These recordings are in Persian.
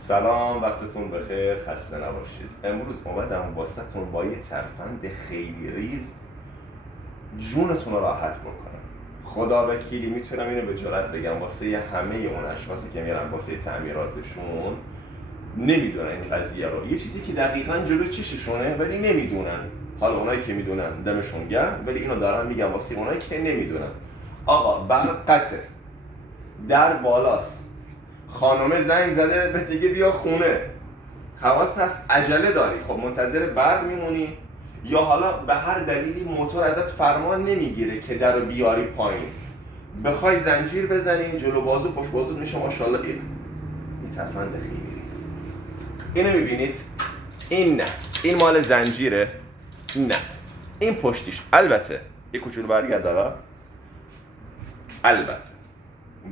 سلام، وقتتون بخیر، خسته نباشید. امروز اومدم واسهتون با یه ترفند خیلی ریز جونتون رو راحت بکنم. خدا وکیلی میتونم اینو به جرات بگم واسه همه اون اشخاصی که میرن واسه تعمیراتشون نمیدونن این قضیه رو، یه چیزی که دقیقاً جلو چششونه ولی نمیدونن. حالا اونایی که میدونن دمشون گرم، ولی اینو دارن میگم واسه اونایی که نمیدونن. آقا برقته، در بالاست، خانومه زنگ زده به دیگه بیا خونه، حواست هست عجله داری، خب منتظر برق میمونی یا حالا به هر دلیلی موتور ازت فرمان نمیگیره که در رو بیاری پایین، بخوای زنجیر بزنی جلو بازو پشت بازو میشه ماشاءالله. این ترفند خیلی ریز. اینو میبینید؟ این نه، این مال زنجیره، نه این پشتیش. البته یه کوچولو برگرد آقا. البته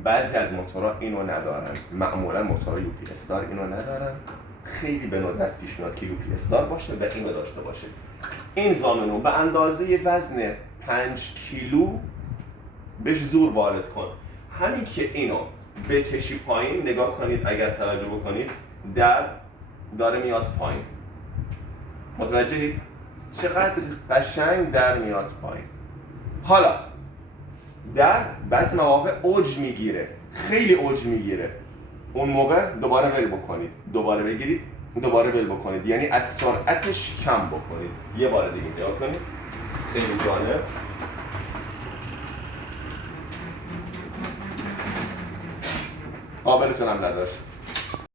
بعضی از موتورها اینو ندارن، معمولا موتورهای یو پی استار اینو ندارن، خیلی به ندرت پیش میاد که یو پی استار باشه و اینو داشته باشه. این زامنو به اندازه وزن 5 کیلو بهش زور وارد کن. همین که اینو بکشی پایین، نگاه کنید اگر توجه بکنید در داره میاد پایین، متوجهید؟ چقدر قشنگ در میاد پایین. حالا در بعضی مواقع اوج میگیره، خیلی اوج میگیره، اون موقع دوباره ول بکنید، دوباره بگیرید، دوباره ول بکنید، یعنی از سرعتش کم بکنید. یه بار دیگه نگاه کنید، خیلی جالب. قابلتون هم نداشت.